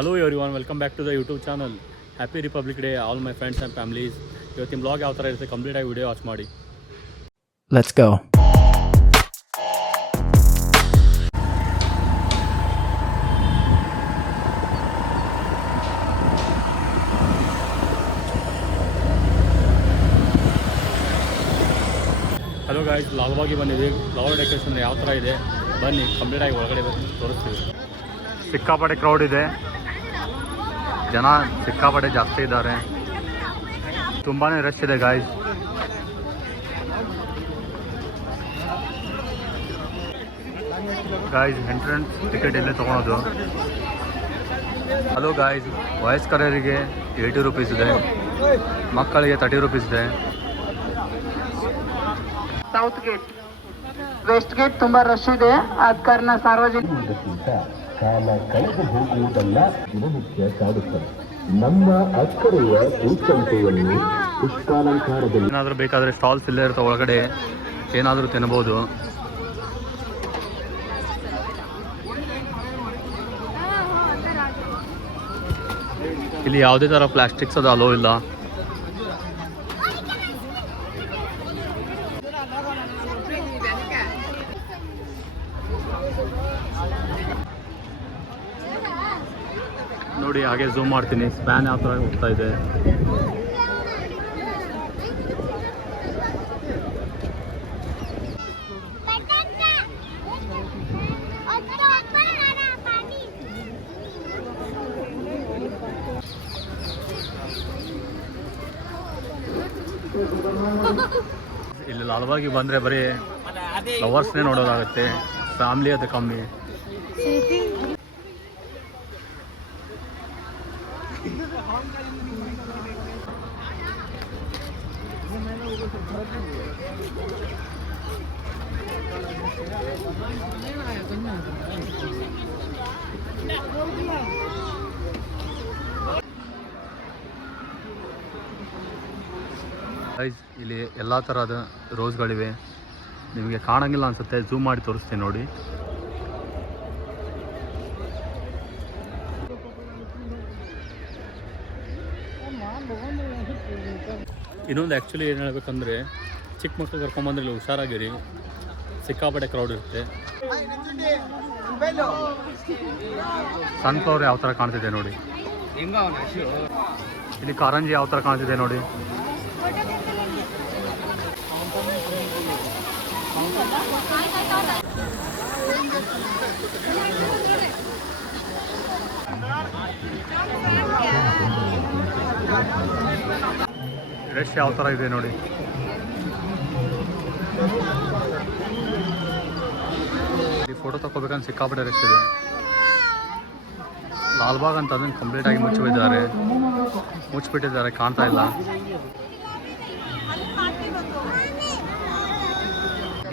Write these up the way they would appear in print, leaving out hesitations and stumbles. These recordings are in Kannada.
Hello everyone, welcome back to the YouTube channel. Happy Republic Day all my friends and families. ಇವತ್ತಿನ ಬ್ಲಾಗ್ ಯಾವ ಥರ ಇರುತ್ತೆ ಕಂಪ್ಲೀಟ್ ಆಗಿ ವಿಡಿಯೋ ವಾಚ್ ಮಾಡಿ. Let's go. ಹಲೋ ಗಾಯ್ಸ್, ಲಾಲ್ಬಾಗಿ ಬಂದಿದ್ದೀವಿ. ಫ್ಲವರ್ ಡೆಕೋರೇಷನ್ ಯಾವ ಥರ ಇದೆ ಬನ್ನಿ ಕಂಪ್ಲೀಟ್ ಆಗಿ ಒಳಗಡೆ ತೋರಿಸ್ತೀವಿ. ಸಿಕ್ಕಾಪಟ್ಟೆ ಕ್ರೌಡ್ ಇದೆ, ಜನ ಸಿಕ್ಕಾಪಟ್ಟೆ ಜಾಸ್ತಿ ಇದ್ದಾರೆ, ತುಂಬಾ ರಶ್ ಇದೆ ಗಾಯ್ಸ್. ಎಂಟ್ರೆನ್ಸ್ ಟಿಕೆಟ್ ಇಲ್ಲೇ ತೊಗೊಳೋದು. ಹಲೋ ಗಾಯ್ಸ್, ವಯಸ್ಕರಿಗೆ 80 ರೂಪೀಸ್ ಇದೆ, ಮಕ್ಕಳಿಗೆ 30 ರೂಪೀಸ್ ಇದೆ. ಸೌತ್ ಗೇಟ್, ವೆಸ್ಟ್ ಗೇಟ್ ತುಂಬಾ ರಶ್ ಇದೆ, ಆದ ಕಾರಣ ಸಾರ್ವಜನಿಕ ಕಾಲ ಕಳೆದು ಹೋಗುವುದಲ್ಲ ದಿನನಿತ್ಯ ಕಾಡುತ್ತದೆ. ನಮ್ಮ ಅಕ್ಕರೆಯ ಉಚ್ಚಂತೆಯನ್ನು ಪುಷ್ಪಾಲಂಕಾರದಲ್ಲಿ ಏನಾದರೂ ಬೇಕಾದರೆ ಸ್ಟಾಲ್ಸ್ ಇಲ್ಲೇ ಇರುತ್ತೆ, ಒಳಗಡೆ ಏನಾದರೂ ತಿನ್ಬೋದು. ಇಲ್ಲಿ ಯಾವುದೇ ಥರ ಪ್ಲಾಸ್ಟಿಕ್ಸ್ ಅದು ಅಲೋ ಇಲ್ಲ. ನೋಡಿ ಹಾಗೆ ಝೂಮ್ ಮಾಡ್ತೀನಿ, ಸ್ಪ್ಯಾನ್ ಯಾವ ಥರ ಹೋಗ್ತಾ ಇದೆ. ಇಲ್ಲಿ ಲಾಲ್ಬಾಗಿ ಬಂದರೆ ಬರೀ ಲವರ್ಸ್ನೇ ನೋಡೋದಾಗುತ್ತೆ, ಫ್ಯಾಮ್ಲಿ ಅದು ಕಮ್ಮಿ. ಇಲ್ಲಿ ಎಲ್ಲ ಥರದ ರೋಸ್ಗಳಿವೆ, ನಿಮಗೆ ಕಾಣಂಗಿಲ್ಲ ಅನಿಸುತ್ತೆ, ಝೂಮ್ ಮಾಡಿ ತೋರಿಸ್ತೀನಿ ನೋಡಿ. ಇನ್ನೊಂದು ಆ್ಯಕ್ಚುಲಿ ಏನು ಹೇಳ್ಬೇಕಂದ್ರೆ, ಚಿಕ್ಕ ಮಕ್ಕಳು ಕರ್ಕೊಂಬಂದ್ರೆ ಇಲ್ಲಿ ಹುಷಾರಾಗಿರಿ, ಸಿಕ್ಕಾಪಟ್ಟೆ ಕ್ರೌಡ್ ಇರುತ್ತೆ. ಸನ್ಫ್ಲವರ್ ಯಾವ ಥರ ಕಾಣ್ತಿದೆ ನೋಡಿ, ಇಲ್ಲಿ ಕಾರಂಜಿ ಯಾವ ಥರ ಕಾಣ್ತಿದೆ ನೋಡಿ. ರಶ್ ಯಾವ ಥರ ಇದೆ ನೋಡಿ. ಇಲ್ಲಿ ಫೋಟೋ ತಗೋಬೇಕಂತ ಸಿಕ್ಕಾಪಟ್ಟೆ ರಶ್ ಇದೆ. ಲಾಲ್ಬಾಗ್ ಅಂತ ಅದನ್ನು ಕಂಪ್ಲೀಟಾಗಿ ಮುಚ್ಚಿಬಿಟ್ಟಿದ್ದಾರೆ, ಕಾಣ್ತಾ ಇಲ್ಲ.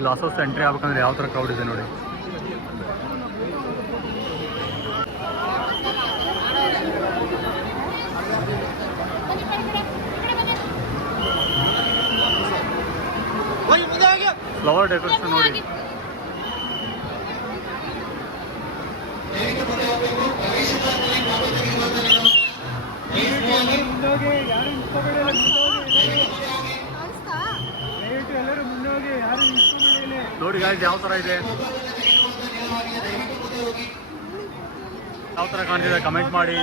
ಗ್ಲಾಸ್ ಹೌಸ್ ಎಂಟ್ರಿ ಆಗ್ಬೇಕಂದ್ರೆ ಯಾವ ಥರ ಕ್ರೌಡ್ ಇದೆ ನೋಡಿ. ಫ್ಲವರ್ ಡೆಕೋರೇಷನ್ ನೋಡಿ. ನೋಡಿ ಗಾಯ್ಸ್ ಯಾವ ಥರ ಇದೆ, ಯಾವ ಥರ ಕಾಣ್ತಿದೆ ಕಮೆಂಟ್ ಮಾಡಿ.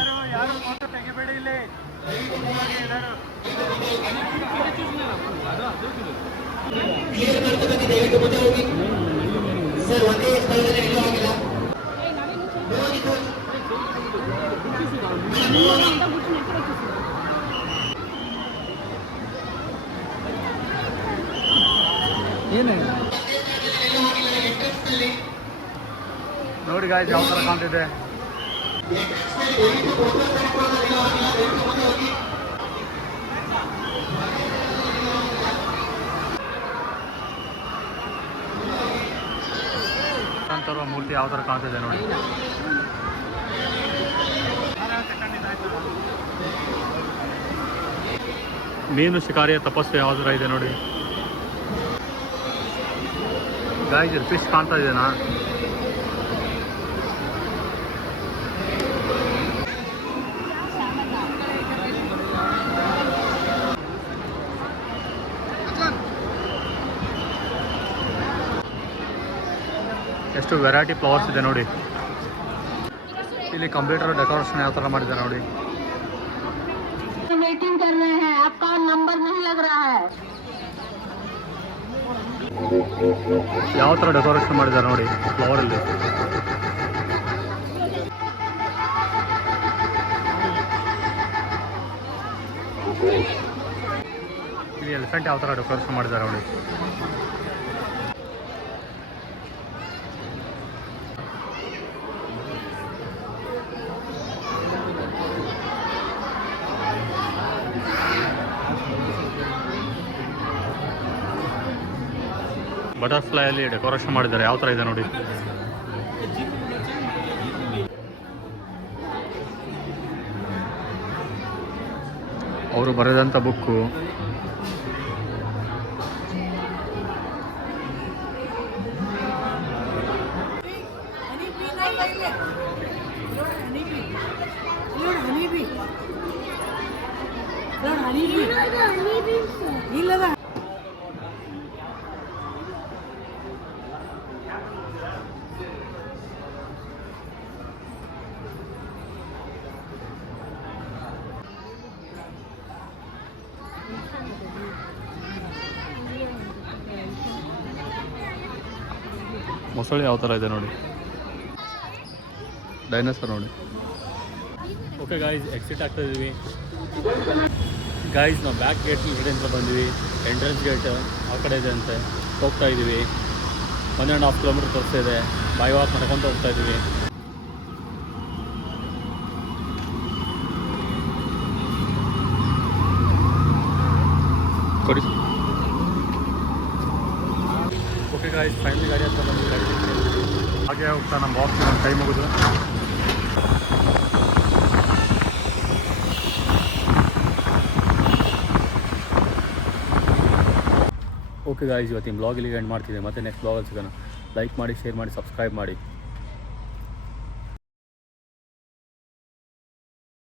ನೋಡಿ ಗಾಯ್ಸ್ ಯಾವ ಥರ ಕಾಣ್ತಿದೆ. ತರುವ ಮೂರ್ತಿ ಯಾವ ಥರ ಕಾಣ್ತಿದೆ ನೋಡಿ. ಮೀನು ಶಿಕಾರಿಯ ತಪಸ್ಸು ಯಾವ ಥರ ಇದೆ ನೋಡಿ. ಗಾಯ್ಸ್ ಫಿಶ್ ಕಾಣ್ತಾ ಇದೆನಾ? ಎಷ್ಟು ವೆರೈಟಿ ಫ್ಲವರ್ಸ್ ಇದೆ ನೋಡಿ. ಇಲ್ಲಿ ಕಂಪ್ಯೂಟರ್ ಡೆಕೋರೇಷನ್ ಯಾವ ಥರ ಮಾಡಿದ್ದಾರೆ ನೋಡಿ. मीटिंग कर रहे हैं, आपका नंबर नहीं लग रहा है. ಯಾವ ಥರ ಡೆಕೋರೇಷನ್ ಮಾಡಿದ್ದಾರೆ ನೋಡಿ ಫ್ಲವರಲ್ಲಿ. ಇಲ್ಲಿ ಎಲಿಫೆಂಟ್ ಯಾವ ಥರ ಡೆಕೋರೇಷನ್ ಮಾಡಿದ್ದಾರೆ ನೋಡಿ. ಬಟರ್ಫ್ಲೈಯಲ್ಲಿ ಡೆಕೋರೇಷನ್ ಮಾಡಿದ್ದಾರೆ ಯಾವ ಥರ ಇದೆ ನೋಡಿ. ಅವರು ಬರೆದಂಥ ಬುಕ್ಕು, ಮೊಸಳೆ ಯಾವ ಥರ ಇದೆ ನೋಡಿ. ಡೈನೋಸರ್ ನೋಡಿ. ಓಕೆ ಗಾಯ್ಸ್, ಎಕ್ಸಿಟ್ ಆಗ್ತಾ ಇದ್ದೀವಿ ಗಾಯ್ಸ್. ನಾವು ಬ್ಯಾಕ್ ಗೇಟ್ ಕಡೆಯಿಂದ ಬಂದ್ವಿ. ಎಂಟ್ರೆನ್ಸ್ ಗೇಟ್ ಆ ಕಡೆ ಇದೆ ಅಂತೆ, ಹೋಗ್ತಾ ಇದ್ದೀವಿ. 1.5 ಕಿಲೋಮೀಟರ್ ತೋರಿಸ್ತಾ ಇದೆ. ಬೈ ವಾಕ್ ಮಾಡ್ಕೊತ ಹೋಗ್ತಾ ಇದ್ದೀವಿ. ಕೊಡಿ. ಓಕೆ ಗಾಯ್ಸ್, ಫೈನಲಿ ಗಾಡಿ ಹತ್ರ ಬಂದು ಗಾಡಿ ಹಾಗೆ ಹೋಗ್ತಾ ನಮ್ಮ ಬಾಕ್ಸ್ ಟೈಮ್ ಮುಗಿದು. ಓಕೆ ಗಾಯ್ಸ್, ಇವತ್ತಿನ ಬ್ಲಾಗ್ ಇಲ್ಲಿಗೆ ಎಂಡ್ ಮಾಡ್ತಿದ್ದೆ. ಮತ್ತೆ ನೆಕ್ಸ್ಟ್ ಬ್ಲಾಗಲ್ಲಿ ಸಿಗೋಣ. ಲೈಕ್ ಮಾಡಿ, ಶೇರ್ ಮಾಡಿ, ಸಬ್ಸ್ಕ್ರೈಬ್ ಮಾಡಿ.